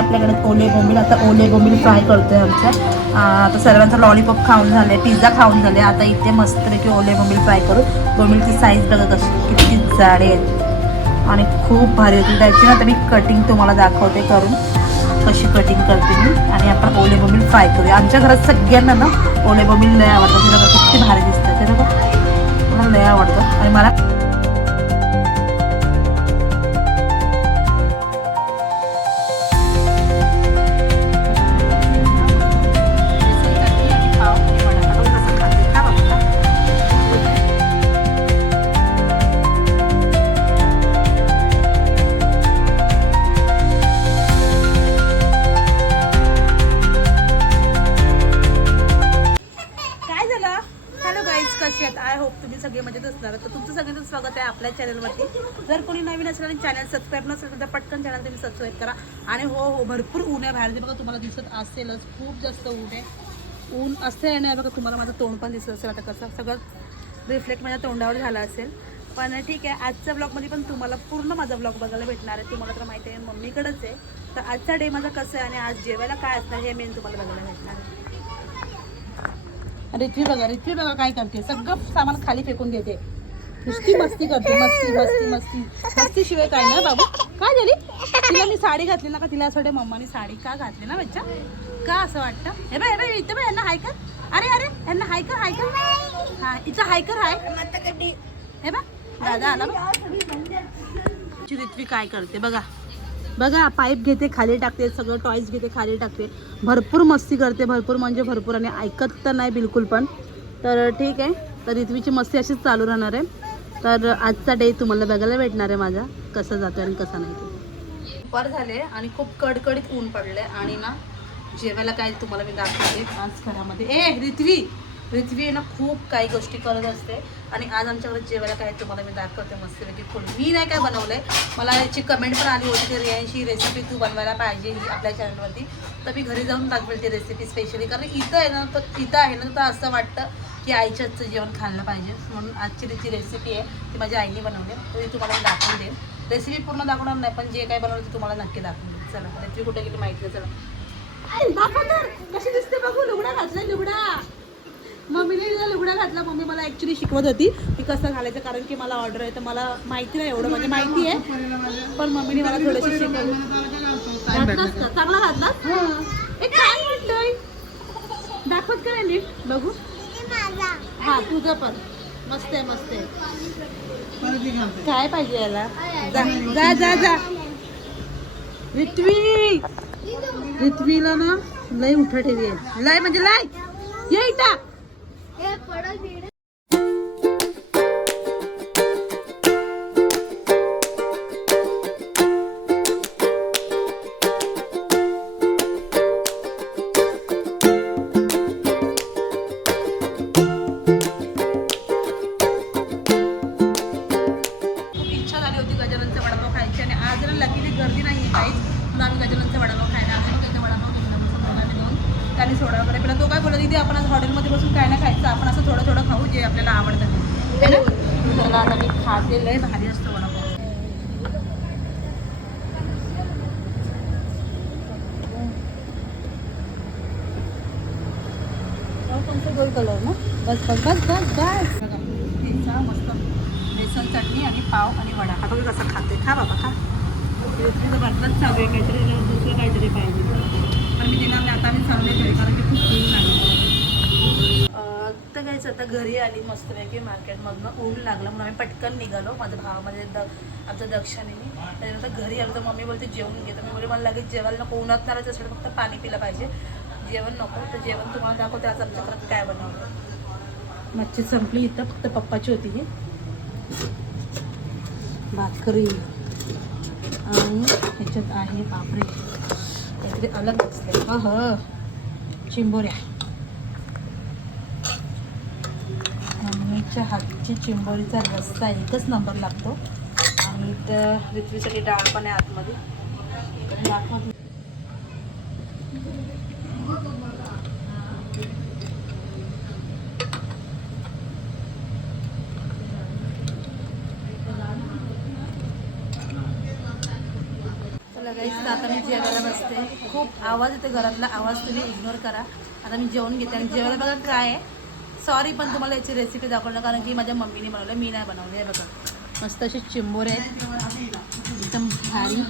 आपल्याकडे ओले बोंबील आता ओले बोंबील फ्राय करतोय आमच्या आता सर्वांचं लॉलीपॉप खाऊन झाले पिझ्झा खाऊन झाले आता इथे मस्तपैकी ओले बोंबील फ्राय करू. बोंबीलची साईज बघा कशी किती जाडे आहेत. आणि खूप भारी होती त्याची ना मी कटिंग तुम्हाला दाखवते करून कशी कटिंग करते मी. आणि आपण ओले बोंबील फ्राय करूया. आमच्या घरात सगळ्यांना ना ओले बोंबील लय आवडतं तिला किती भारी दिसतं ते बघा. मला लय आवडतं. आणि मला स्वागत आपल्या चॅनलवरती जर कोणी नवीन असेल आणि चॅनल सबस्क्राईब नसेल तर पटकन चॅनल तुम्ही सबस्क्राईब करा. आणि हो हो भरपूर ऊन आहे बाहेर. बघा तुम्हाला दिसत असेलच. खूप जास्त ऊन आहे. ऊन असते आणि बघा तुम्हाला माझं तोंड पण दिसत असेल. आता कसं सगळं रिफ्लेक्ट माझ्या तोंडावर झालं असेल. पण ठीक आहे आजच्या ब्लॉगमध्ये पण तुम्हाला पूर्ण माझा ब्लॉग बघायला भेटणार आहे. तुम्हाला तर माहिती आहे मम्मीकडंच आहे. तर आजचा डे माझा कसं आहे आणि आज जेवायला काय असणार हे मेन तुम्हाला बघायला भेटणार आहे. रिथवी बघा रिथवी बघा काय करते. सगळं सामान खाली फेकून देते. नुसती मस्ती करते मस्ती मस्ती मस्ती. मस्ती शिवाय काय ना बाबू. काय झाली? तिला मी साडी घातली ना का? तिला असं वाटतं मम्माने साडी का घातली ना बच्चा? का असं वाटतं? हे बाय हे बाय इथं बाय यांना हाय कर. अरे अरे यांना हाय कर हाय कर. हा इथं हाय कर हाय हे बा दादा आला ऋत्वी काय करते? बघा. बघा पाईप घेते खाली टाकते सगळं टॉईज घेते खाली टाकते. भरपूर मस्ती करते भरपूर म्हणजे भरपूर. आणि ऐकत तर नाही बिलकुल पण. तर ठीक आहे. तर ऋत्वीची मस्ती अशीच चालू राहणार आहे. तर आजचा डे तुम्हाला बघायला भेटणार आहे माझा. कसं जातो आणि कसा नाही ते. दुपार झाले आणि खूप कडकडीत ऊन पडले आणि ना जेवायला काय तुम्हाला मी दाखवते. आज घरामध्ये ए रिथवी! रिथवी आहे ना खूप काही गोष्टी करत असते. आणि आज आमच्याकडे जेवायला काय तुम्हाला मी दाखवते मस्तपैकी फुल मी नाही काय बनवलंय. मला याची कमेंट पण आली होती की यांची रेसिपी तू बनवायला पाहिजे ही आपल्या चॅनलवरती तर मी घरी जाऊन दाखवेल ती रेसिपी स्पेशली कारण इथं आहे ना तर इथं आहे ना तर असं वाटतं की आईच्या हातचं जेवण खाल्लं पाहिजे. म्हणून आजची जी रेसिपी आहे ती माझ्या आईने बनवली आहे. तर ती तुम्हाला दाखवून देईल रेसिपी पूर्ण दाखवणार नाही पण जे काय बनवलं ते तुम्हाला नक्की दाखवून देईल चला रेसिपी कुठे गेली माहिती नाही चला. कशी दिसते बघू लुगडा घातला लुगडा. मम्मीने लुगडा घातला मम्मी मला ऍक्च्युली शिकवत होती की कसं घालायचं कारण की मला ऑर्डर आहे तर मला माहिती नाही एवढं म्हणजे माहिती आहे. पण मम्मीने मला थोडीशी शिकवली. घातलास का? चांगला घातलास? ए काय म्हटलंय? दाखवत का नीट? बघू. हा तुझं पण. मस्त आहे मस्त आहे. काय पाहिजे याला? जा जा जा जा. रित्वी. रित्वीला ना लय उठा ठेवी आहे. लय म्हणजे लय. ये इटा है ना त्याला आता मी खाते लय भारी असतो वडापाव. गोल्ड कलर ना? बस बस बस बस बस. बघा मस्त बेसन चटणी आणि पाव आणि वडा. बघा कसं खाते. खा बाबा खा. बटलाच चालू आहे काहीतरी दुसरं काहीतरी पाहिजे. पण मी देणार नाही आता मी चालले घरी कारण की खूप लागलं. तर काहीच आता घरी आली मस्तपैकी मार्केटमधनं. ऊन लागलं म्हणून आम्ही पटकन निघालो. माझ्या भावामध्ये द आमच्या दक्षिणेने. त्याच्यानंतर घरी आलो तर मम्मी बोलते जेवण घे. तर मी बोलले मला लगेच जेवायला नको उन्हात नाही असेल फक्त पाणी पिलं पाहिजे. जेवण नको तर जेवण तुम्हाला दाखवते आज आमच्याकडे काय बनवलं. मच्छी संपली इथं फक्त पप्पाची होती ही. भाकरी आणि ह्याच्यात आहे बापरे. काहीतरी अलग दिसते हा ह चिंबोऱ्या. आमच्या हातची चिंबोरीचा रस्ता एकच नंबर लागतो. आणि तर रिथवीसाठी डाळ पण आहे आतमध्ये. आता मी जेवायला बसते. खूप आवाज येते घरातला. आवाज तुम्ही इग्नोर करा. आता मी जेवण घेते. आणि जेवायला बघा काय आहे? सॉरी पण तुम्हाला याची रेसिपी दाखवलं कारण की माझ्या मम्मीने बनवलं मी नाही बनवलं हे बघा. मस्त असे चिंबोरे आहेत. एकदम भारी.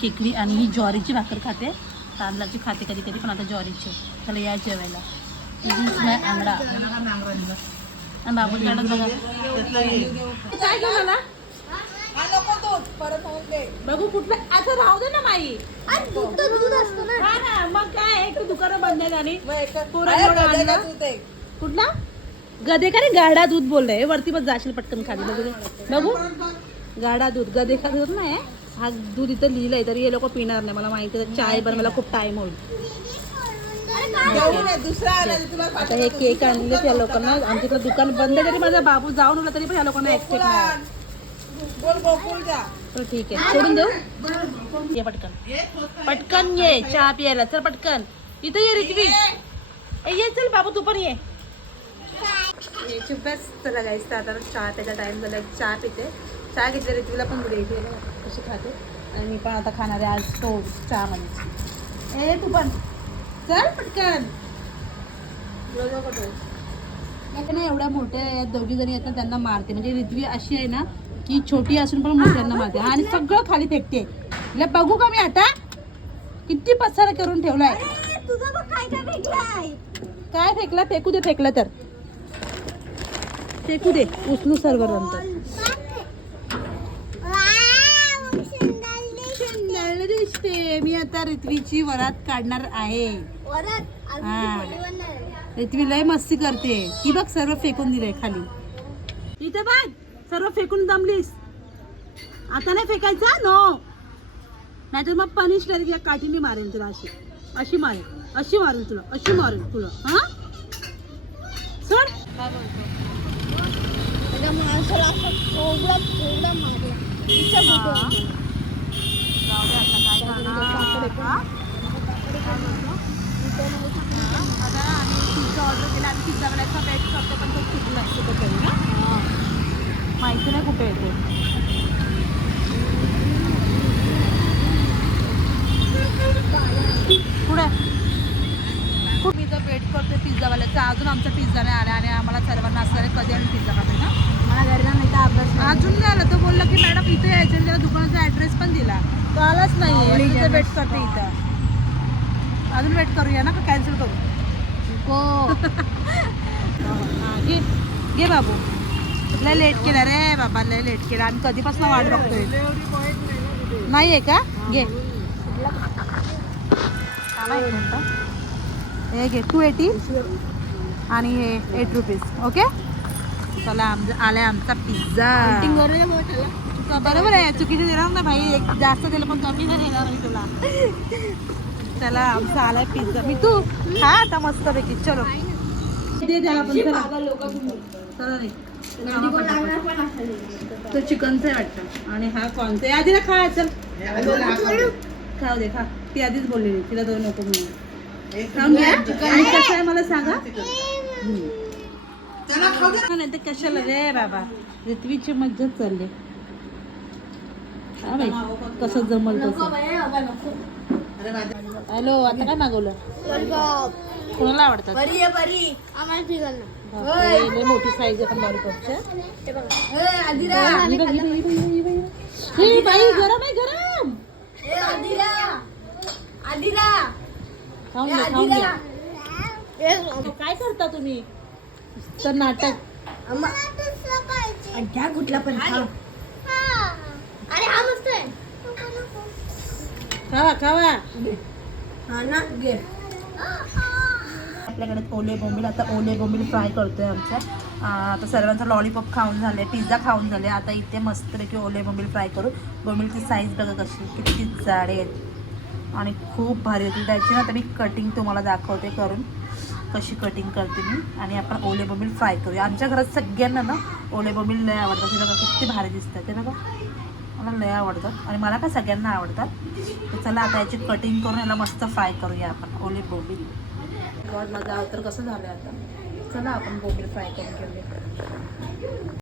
खेकडी आणि ही ज्वारीची भाकर खाते. तांदळाची खाते कधी कधी पण आता ज्वारीची. त्याला या जेवायला. आणि बाबूकडे बघा. काय घेऊन आला बघू कुठलं. असं राहू दे ना माई. हा ना मग काय एक दुकानं बंद आहेत आणि पोरं एवढं आणलं. कुठला? गदे का रे? गाडा दूध बोललाय वरती बस जाशील पटकन खाली. बघू दे. बघू. गाडा दूध. गदे का दूध नाही हा दूध इथं लिहिलंय तरी हे लोक पिणार नाही. मला माहिती आहे चाय पण मला खूप टाइम होईल. आता हे केक आणले त्या लोकांना. आमच्या इकडं दुकान बंद आहे, तरी माझा बाबू जाऊन आला तरी पण या लोकांना एक्सपेक्ट नाही. तर ठीक आहे. सोडून देऊ? ये पटकन. पटकन ये चहा पियाला चल पटकन. इथं ये रिजवी ए, ये चल बाबू तू पण ये. ये चुप्याच चला गाईस तर आता चहा प्यायचा टाइम झाला. एक चहा पिते. चहा घेतली रिजवीला पण ग्रेव्ही कशी खाते? आणि मी पण आता खाणार आहे आज तो चहा मध्ये. ए तू पण. चल पटकन. ना एवढ्या मोठ्या आहेत दोघी जणी आहेत ना त्यांना मारते. म्हणजे रिद्वी अशी आहे ना की छोटी असून पण मोठ्यांना मारते. आणि सगळं खाली फेकते. हिला बघू का मी आता? किती पसारा करून ठेवलाय. काय फेकला? फेकू दे फेकलं तर. फेकू दे उचलू सर्व नंतर दिसते. मी आता रित्वीची वरात काढणार आहे. रित्वी लय मस्ती करते. ही बघ सर्व फेकून दिलंय खाली. इथं बघ सर्व फेकून दमलीस. आता नाही फेकायचा? नो नाहीतर मग पनिश करेल या काठीने मारेल तुला अशी. अशी मारेल अशी मारेल तुला. अशी मारेल तुला. हा? सोड. आम्ही पिझ्झा ऑर्डर केला आम्ही पिझ्झा बनायचा वेट करतो पण तो चुकला कुठं तरी ना? माहिती नाही कुठे येते पुढे खूप मी तर वेट करते पिझ्झावाल्याचा अजून आमचा पिझ्झा नाही आला आणि आम्हाला सर्वांना असणारे कधी आम्ही पिझ्झा खातो ना? अजून नाही आला. तो बोलला की मॅडम इथे यायचं आणि त्याला दुकानाचा ऍड्रेस पण दिला. तो आलाच नाहीये. वेट करते इथं. अजून वेट करूया ना का? कॅन्सल करू? हा, घे. घे बाबू. लय लेट केला रे बाबा लय लेट केला. आणि कधीपासून वाट बघतोय? नाही आहे का? घे. थांबा एक मिनिटं. हे घे टू एटी आणि हे एट रुपीज ओके चला आमचा आलाय आमचा पिझ्झा बरोबर आहे चुकीचं देणार ना भाई. एक जास्त दिलं पण कमी नाही देणार मी तुला. चला आमचा आलाय पिझ्झा मी तू खा आता मस्त पैकी चलो. दे त्याला पण चला. तो चिकनचा आहे वाटतं. आणि हा कॉर्नचा आहे आधीला खा चल. खाऊ दे खा. ती आधीच बोललेली तिला दोन नको म्हणून. खाऊन घ्या. आणि कसं आहे मला सांगा? नाही तर कशाला? रे बाबा. रित्वीची मज्जाच चालली. हा कसं जमल तसं. हॅलो आता काय मागवलं? कोणाला आवडतात? मोठी साईज आहे लॉलीपॉपच्या बाई गरम आहे गरम. खाऊन घ्या खाऊन घ्या काय करता तुम्ही? तर नाटक. कुठला पण अरे हा मस्त आहे खावा खावा. हा ना घे. आपल्याकडे ओले बोंबील आता ओले बोंबील फ्राय करतोय आमच्या आ, आता सर्वांचा लॉलीपॉप खाऊन झाले पिझ्झा खाऊन झाले. आता इथे मस्तपैकी ओले बोंबील फ्राय करू बोंबीलची साईज बघा कशी किती जाडे आहेत. आणि खूप भारी होती. त्याची ना आता मी कटिंग तुम्हाला दाखवते करून कशी कटिंग करते मी. आणि आपण ओले बोंबील फ्राय करूया. आमच्या घरात सगळ्यांना ना ओले बोंबील लय आवडतात. ते बघा किती भारी दिसतात. ते बघा. मला लय आवडतात आणि मला काय सगळ्यांना आवडतात. तर चला आता याची कटिंग करून याला मस्त फ्राय करूया आपण. ओली बोबी गॉड माझा अवतर कसं झालं आता? चला आपण बोबी फ्राय करून घेऊया.